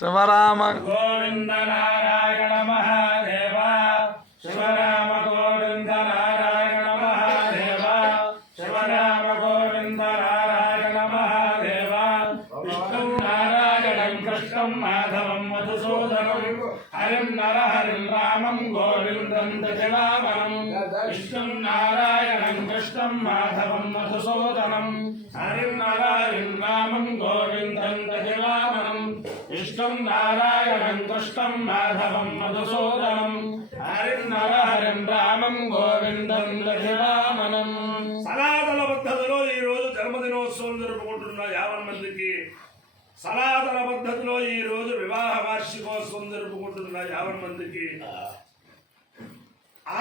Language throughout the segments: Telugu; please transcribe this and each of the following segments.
శివరామ గోవింద నారాయణ మహాదేవ శివరామ గోవింద నారాయణ మహాదేవ శివరామ గోవింద నారాయణ మహాదేవ విష్ణుం నారాయణం కృష్ణం మాధవం మధుసూదనం హరిం నరహరిం రామం గోవిందం దశరామం విష్ణుం నారాయణం కృష్ణం మాధవం మధుసూదనం హరిం నరహరిం రామం గోవిందం దశరామం విష్ణుం నారాయణం కృష్ణం మాధవం మధుసూదనం హరిం నరహరిం రామం గోవిందం దశరామం. సనాతన పద్ధతిలో ఈ రోజు జన్మదినోత్సవం జరుపుకుంటున్న 50 మందికి, సనాతన పద్ధతిలో ఈ రోజు వివాహ వార్షికోత్సవం జరుపుకుంటున్న 50 మందికి,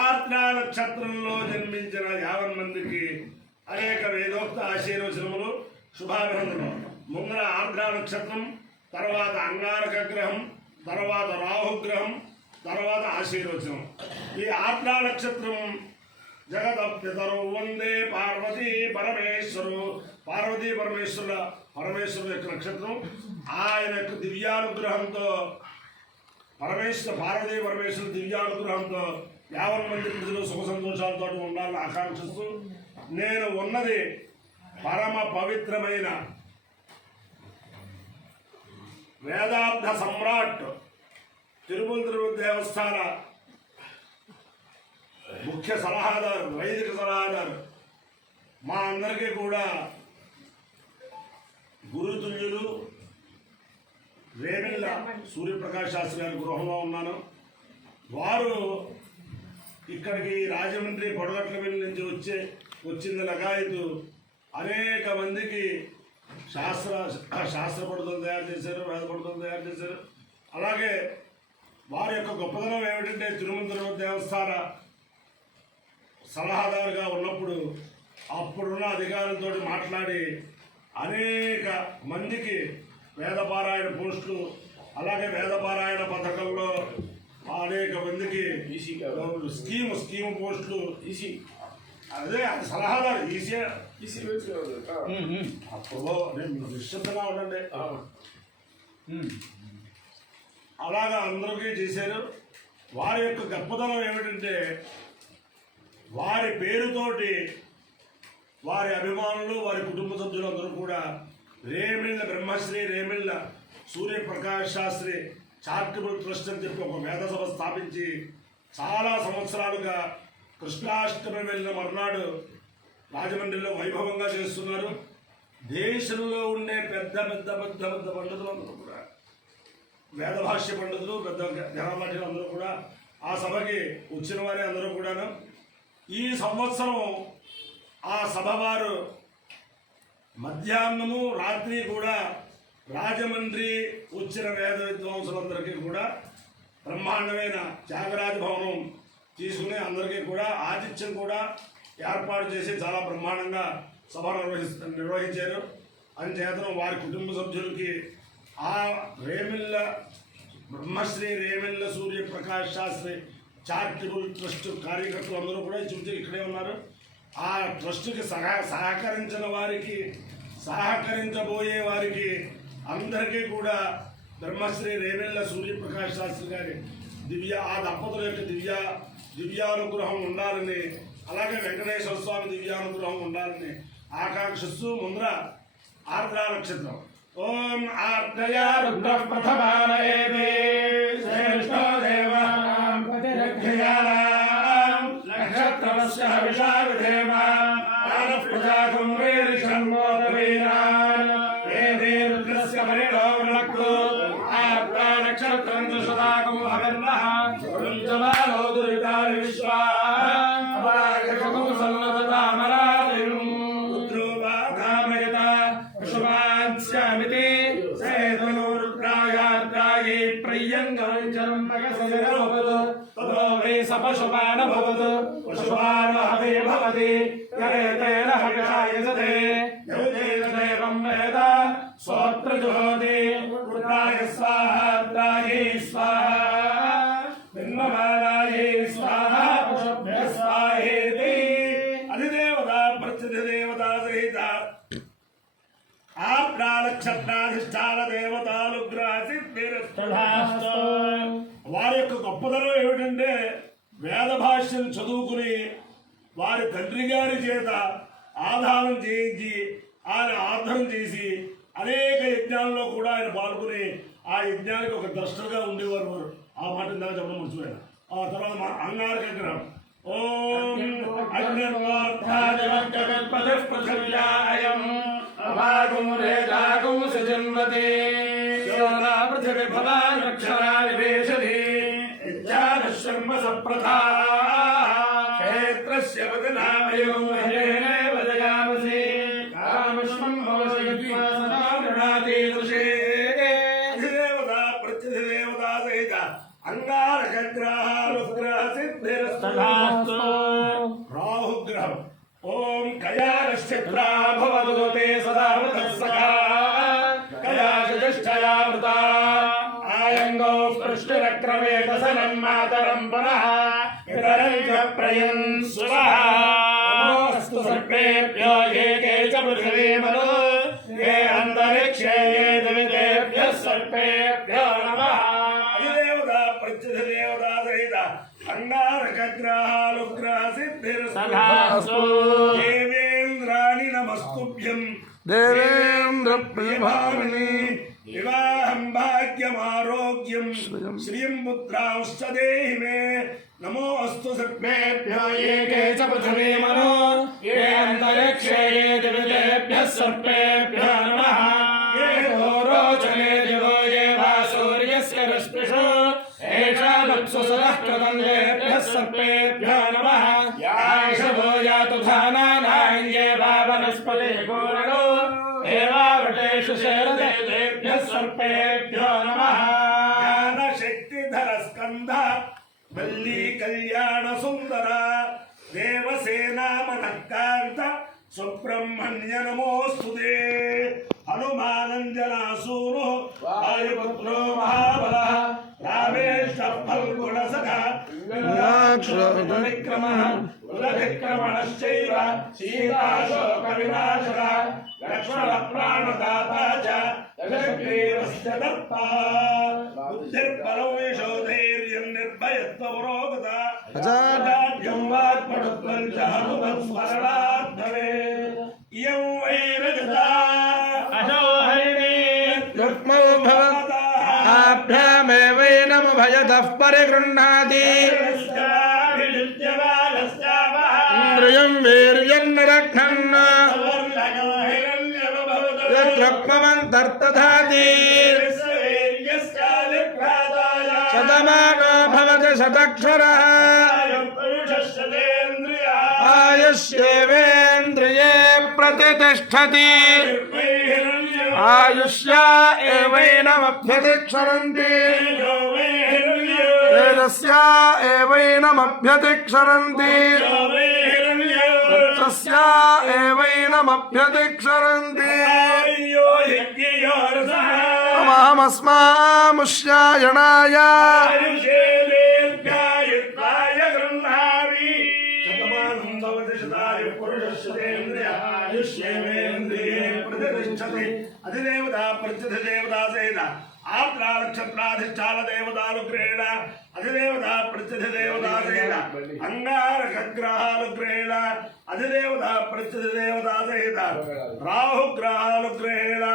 ఆర్ద్రా నక్షత్రంలో జన్మించిన 50 మందికి అనేక వేదోక్త ఆశీర్వచనములు, శుభాభినందనలు. ముందర ఆర్ద్రా నక్షత్రం, తర్వాత అంగారక గ్రహం, తర్వాత రాహుగ్రహం, తర్వాత ఆశీర్వచనం. ఈ ఆర్ద్రా నక్షత్రం జగదపితరు వందే పార్వతీ పరమేశ్వరు, పార్వతీ పరమేశ్వరుడు యొక్క నక్షత్రం. ఆయన యొక్క దివ్యానుగ్రహంతో పార్వతీ పరమేశ్వరు దివ్యానుగ్రహంతో 50 మంది ప్రజలు సుఖ సంతోషాలతో ఉండాలని ఆకాంక్షిస్తూ, నేను ఉన్నది పరమ పవిత్రమైన వేదార్థ సమ్రాట్ తిరుమల దేవస్థాన ముఖ్య సలహాదారు, వైదిక సలహాదారు, మా అందరికీ కూడా గురుతుల్యులు రేమిళ్ళ సూర్యప్రకాష్ శాస్త్రి గారి గృహంలో ఉన్నాను. వారు ఇక్కడికి రాజమండ్రి పొడగట్లపల్లి నుంచి వచ్చింది లగాయతు అనేక మందికి శాస్త్ర పడుతులు తయారు చేశారు, వేద పడుతులు తయారు చేశారు. అలాగే వారి యొక్క గొప్పదనం ఏమిటంటే తిరుమల దేవస్థాన సలహాదారుగా ఉన్నప్పుడు అప్పుడున్న అధికారులతో మాట్లాడి అనేక మందికి వేదపారాయణ పోస్టులు, అలాగే వేదపారాయణ పథకంలో అనేక మందికి స్కీమ్ పోస్టులు అదే సలహాదారు అప్పుడు నేను నిశ్శబ్దంగా ఉండండి. అలాగా అందరికీ చేశారు. వారి యొక్క గొప్పదనం ఏమిటంటే వారి పేరుతోటి వారి అభిమానులు, వారి కుటుంబ సభ్యులు అందరూ కూడా రేమిళ్ళ బ్రహ్మశ్రీ రేమిళ్ళ సూర్యప్రకాష్ శాస్త్రి చారిటబుల్ ట్రస్ట్ అని చెప్పి ఒక వేద సభ స్థాపించి చాలా సంవత్సరాలుగా కృష్ణాష్టమి వెళ్ళిన మర్నాడు రాజమండ్రిలో వైభవంగా చేస్తున్నారు. దేశంలో ఉండే పెద్ద పెద్ద పెద్ద పెద్ద పండితులు అందరూ కూడా, వేదభాష్య పండితులు, పెద్ద జ్ఞానపాఠులు అందరూ కూడా ఆ సభకి వచ్చిన వారే అందరూ కూడాను. ఈ సంవత్సరం ఆ సభ వారు మధ్యాహ్నము రాత్రి కూడా రాజమండ్రి వచ్చిన వేద విద్వాంసులందరికీ కూడా బ్రహ్మాండమైన త్యాగరాజ భవనం తీసుకుని అందరికీ కూడా ఆతిథ్యం కూడా ఏర్పాటు చేసి చాలా బ్రహ్మాండంగా సభ నిర్వహించారు. అంచేతనం వారి కుటుంబ సభ్యులకి ఆ రేమిళ్ళ బ్రహ్మశ్రీ రేమిళ్ళ సూర్యప్రకాష్ శాస్త్రి చారిటబుల్ ట్రస్ట్ కార్యకర్తలు అందరూ కూడా చూసి ఇక్కడే ఉన్నారు. ఆ ట్రస్ట్కి సహకరించిన వారికి, సహకరించబోయే వారికి అందరికీ కూడా బ్రహ్మశ్రీ రేమిళ్ళ సూర్యప్రకాష్ శాస్త్రి గారి ఆ దంపతుల యొక్క దివ్యానుగ్రహం ఉండాలని, అలాగే వెంకటేశ్వర స్వామి దివ్యానుగ్రహం ఉండాలని ఆకాంక్షిస్తూ ముందర ఆర్ద్రా నక్షత్రం. ఓం ఆర్ద్రయా రుద్రః ప్రథమానయేతి శ్రేష్ఠో దేవానాం ప్రతిరక్షయానాం నక్షత్రస్య హవిషా విధేమ ప్రాణః ప్రజాకం వేరిషణ్మోదవీరాన్ వేదే రుద్రస్య పరిణో వృణక్తు ఆర్ద్రా నక్షత్రం దుషదాకం హవిర్నః రుంజమానో దురితాని విశ్వా అపాగకం సన్నతతామరాదిం రుద్రో వాఘామయత శుభాంస్యామితి సేదనో రుద్రాయార్ద్రాయే ప్రియంగంచరం పగసనిరోపదు తదో వై సపశుభాన భవతు శుభాన హవే భవతి యరేతేన హవిషాయజతే యౌదేన దేవం వేద స్తోత్ర జుహోతి రుద్రాయ స్వాహా రుద్రాయే స్వాహా బింబమానాయే స్వాహా పుష్భ్య స్వాహేతి. అధిదేవత ప్రత్యధిదేవత సహిత ఆర్ద్రా నక్షత్రాధిష్టాన దేవతానుగ్రహ సిద్ధి వారి యొక్క గొప్పతనం ఏమిటంటే వేద భాష్యం చదువుకుని వారి తండ్రి గారి చేత ఆధారం చేయించి ఆయన ఆధారం చేసి అనేక యజ్ఞాల్లో కూడా ఆయన పాల్గొని ఆ యజ్ఞానికి ఒక ద్రష్టగా ఉండేవారు వారు. ఆ మాట ఇందాక చెప్పడం మర్చిపోయాను. ఆ తర్వాత మా అంగారక విగ్రహం ఓం రాహుగ్రహం ఓం కయానశ్చిత్రా భవతు సదా కయాశిష్టయామృత ఆయంగో స్పృష్టిరక్రమే దశనం మాతరం పునః ప్రయన్ స్వస్తు సర్వేభ్యో ఏకే చ పృథివీమనో ఏ అంతరిక్షే ఏ దివితేభ్యః సర్వేభ్యో నమః. అధిదేవత ప్రత్యధిదేవత సహిత అంగారకగ్రహాలుగ్రహ సిద్ధిరస్తు దేవేంద్రాణి నమస్తుభ్యం దేవేంద్ర ప్రియభామిని వివాహం భాగ్యమారోగ్యం శ్రియం పుత్రాంశ్చ దేహి మే నమోస్తు సర్వేభ్యో ఏకే చ పృథివీమనో ఏ అంతరిక్షే ఏ దివితేభ్యః సర్వేభ్యో నమః. ఏ రోచనే దివో ఏ వా సూర్యస్య రశ్మిషు ఏషామప్సు సదః కృతందేభ్యః సర్వేభ్యో నమః. యాషవో యాతు ధానానాం ఏ వా వనస్పతే పూరణో ఏవావృతేషు శేరదేభ్యః సర్వేభ్యో నమః. జ్ఞానశక్తిధర స్కంధ వల్లీ కళ్యాణ సుందర దేవసేనామనకాంత సుబ్రహ్మణ్య నమోస్తుతే. హనుమానంజనాసూను వాయుపుత్రో మహాబలః రామేశ ఫల్గుణసఖ విక్రమః కులవిక్రమణశ్చైవ సీతాశోక వినాశక లక్ష్మణ ప్రాణదాత చ దశగ్రీవస్య దత్తా. బుద్ధిర్బలం యశోధైర్యం నిర్భయత్వపురోగత అజాడ్యం వాక్పటుత్వం చ హనుమత్స్మరణాత్ భవేత్. ఇయం వై రజతా రుక్మౌ భవతాభ్యామేవైనముభయతః పరిగృహ్ణాతి ఇంద్రియం వీర్యన్నరఘ్నన్ యద్రుక్మమంతర్తధాతి శతమానో భవతి శతక్షరః ఆయుష్యేవేంద్రియే ప్రతిష్టతి ఆయుష్యా ఏవైనమభ్యతిక్షరంతి తేజస్యా ఏవైనమభ్యతిక్షరంతి తస్యా ఏవైనమభ్యతిక్షరంతి తమహమస్మాముష్యాయణాయ అధిదేవత ప్రత్యధిదేవత సహిత ఆప్రా నక్షత్రాధిష్టాన దేవతానుగ్రహేణ అధిదేవత ప్రత్యధిదేవత సహిత అంగారకగ్రహానుగ్రహేణ అధిదేవత ప్రత్యధిదేవత సహిత రాహుగ్రహానుగ్రహేణ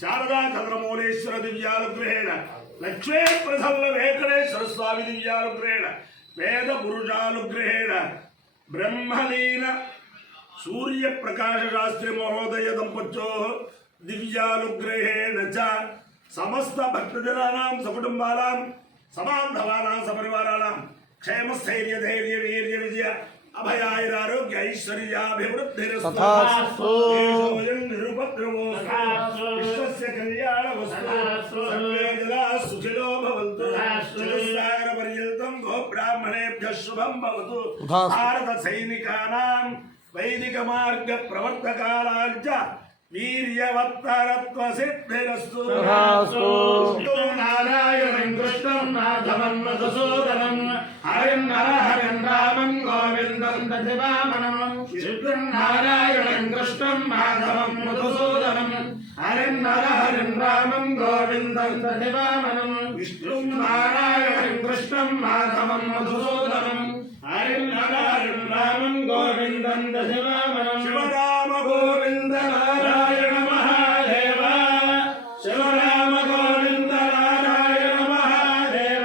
శారదా చంద్రమౌళేశ్వర దివ్యానుగ్రహేణ లక్ష్మీ ప్రసన్న వెంకటేశ్వర స్వామి దివ్యానుగ్రహేణ వేద పురుషానుగ్రహేణ బ్రహ్మలీన సూర్య ప్రకాశ శాస్త్రి మహోదయ దంపత్యో దివ్యానుగ్రహేణ చ సమస్త భక్తజనానాం సకుటుంబానాం సమాంధవానాం సపరివారాణం క్షేమ స్థైర్య ధైర్య వీర్య విజయ అభయాయురారోగ్య ఐశ్వర్యాభివృద్ధిరస్తు నిరుపద్రవోస్తు విశ్వస్య కళ్యాణవస్తు సర్వే జనాః సుఖినో భవంతు చతుస్సాగర పర్యంతం గోబ్రాహ్మణేభ్యః శుభం భవతు భారత సైనికానాం వైదిక మార్గ ప్రవర్తకానాంచ వీర్యవత్తరత్వ సిద్ధిరస్తు. నారాయణం కృష్ణం మాధవం మధుసూదనం హరిం నరహరిం రామం గోవిందం దశవామనం. నారాయణం కృష్ణం మాధవం మధుసూదనం హరిం నరహరిం రామం గోవిందం సశివామనం విష్ణుం నారాయణం కృష్ణం మాధవం మధుసూదనం హరిం నరహరిం రామం గోవిందం సశివామనం శివరామ గోవింద నారాయణ మహాదేవ శివరామ గోవింద నారాయణ మహాదేవ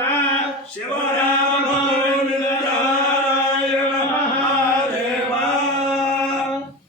శివ